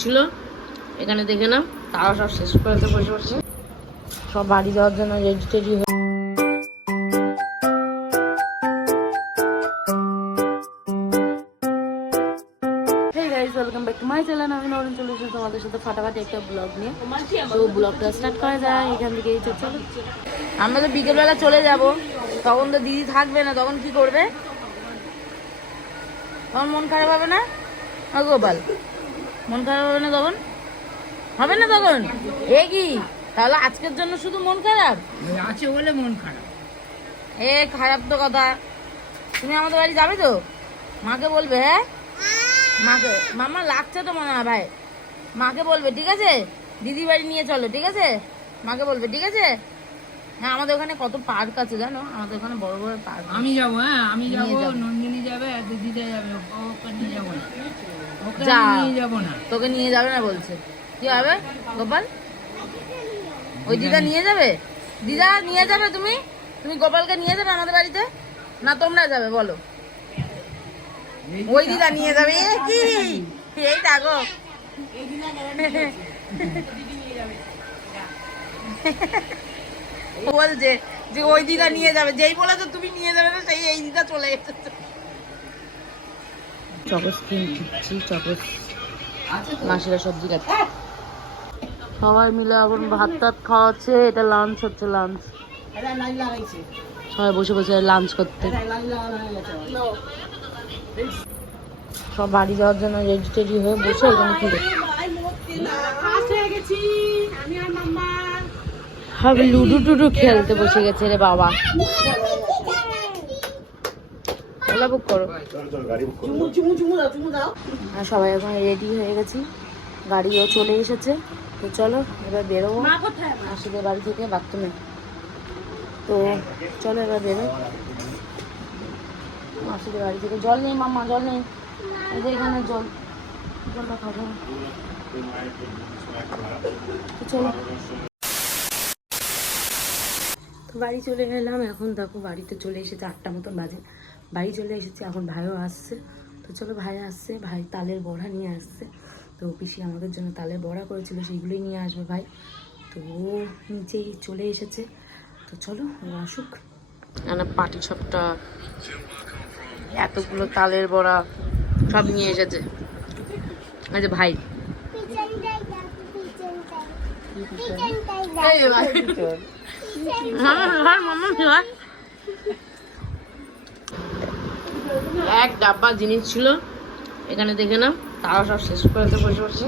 ছিল এখানে দেখে নাও, তারা সব শেষ করে বসে বসে সব বাড়ি যাওয়ার জন্য রেডি টেডি হয়ে। Hey guys, welcome back to my channel. আমি নরেন চলে এসেছি তোমাদের সাথে ফাটাফাটি একটা ব্লগ নিয়ে। তো ব্লগটা স্টার্ট করা যায় এখান থেকে। চলো, আমরা তো বিকেলবেলা চলে যাব, তখন তো দিদি থাকবে না, তখন কি করবে? তখন মন খারাপ হবে না? গোপাল, মন খারাপ হবে না তখন? হবে না তখন? এ কি তাহলে আজকের জন্য শুধু মন খারাপ আছে বলে মন খারাপ? খারাপ তো কথা। তুমি আমাদের বাড়ি যাবে তো? মাকে বলবে, হ্যাঁ মাকে, মামা লাগছে তো মনে হয় ভাই, মাকে বলবে ঠিক আছে, দিদি বাড়ি নিয়ে চলো ঠিক আছে, মাকে বলবে ঠিক আছে। হ্যাঁ, আমাদের ওখানে কত পার্ক আছে জানো, আমাদের ওখানে বড় বড় পার্ক। আমি যাবো, হ্যাঁ আমি যাবো, নন্দিনী যাবে, দিদিটা যাবে, ওকে নিয়ে যাবো না, ওকে নিয়ে যাবো না। তোকে নিয়ে যাবে না বলছে, কি হবে গোপাল? ওই দিদা নিয়ে যাবে, দিদা নিয়ে যাবে, তুমি তুমি গোপালকে নিয়ে যাবে আমাদের বাড়িতে, না তোমরা যাবে বলো? ওই দিদা নিয়ে যাবে। কি এই দেখো বলছে যে ওই দিদা নিয়ে যাবে, যেই বলেছো তুমি নিয়ে যাবে না সেই এই দিদা চলে এসেছে। চকস কিনছি, চকস মাসিরা সবজি কাটছে, সবাই মিলে এখন ভাত টাত খাওয়াচ্ছে। এটা লাঞ্চ হচ্ছে, লাঞ্চ সবাই বসে বসে লাঞ্চ করতে। সব বাড়ি যাওয়ার জন্য রেডি টেডি হয়ে বসে এখানে কি হবে, লুডু টুডু খেলতে বসে গেছে রে বাবা। বুক করো, আর সবাই এখন রেডি হয়ে গেছি, গাড়িও চলে এসেছে। তো চলো এবার বেরোবো মাসিদের বাড়ি থেকে বাথরুমে। তো চলো এবার বেরো মাসিদের বাড়ি থেকে। জল নেই মাম্মা, জল নেই, এদের এখানে জলটা খাবো। চলো তো বাড়ি চলে এলাম, এখন দেখো বাড়িতে চলে এসেছে, 8টা মতন বাজে, বাড়ি চলে এসেছে। এখন ভাইও আসছে, তো চলো ভাই আসছে, ভাই তালের বড়া নিয়ে আসছে। তো পিসি আমাদের জন্য তালের বড়া করেছিল, সেইগুলোই নিয়ে আসবে ভাই। তো ও নিচেই চলে এসেছে, তো চলো ও আসুক। পাটি সবটা এতগুলো তালের বড়া সব নিয়ে এসেছে এই যে ভাই। এক ডাব্বা জিনিস ছিল এখানে দেখে নাও, তারা সব শেষ করে বসে বসে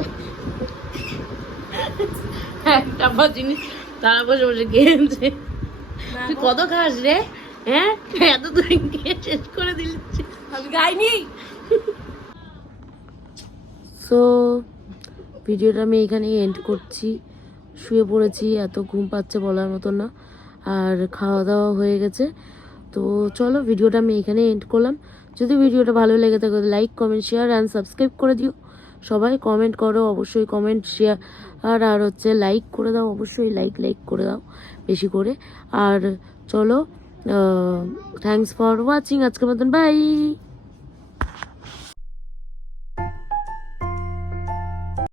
এক ডাব্বা জিনিস তারা বসে বসে খেয়েছে। তুই কত খাস রে? হ্যাঁ, এত তুই খেয়ে শেষ করে দিচ্ছি, আমি খাইনি। সো ভিডিওটা আমি এখানেই এন্ড করছি। শুয়ে পড়েছি, এত ঘুম পাচ্ছে বলার মতো না, আর খাওয়া দাওয়া হয়ে গেছে। তো চলো ভিডিওটা আমি এখানে এন্ড করলাম। যদি ভিডিওটা ভালো লেগে থাকে like comment share and subscribe করে দিও। সবাই কমেন্ট করো, অবশ্যই কমেন্ট শেয়ার আর হচ্ছে লাইক করে দাও, অবশ্যই লাইক করে দাও বেশি করে। আর চলো, থ্যাংকস ফর ওয়াচিং, আজকের মতন বাই।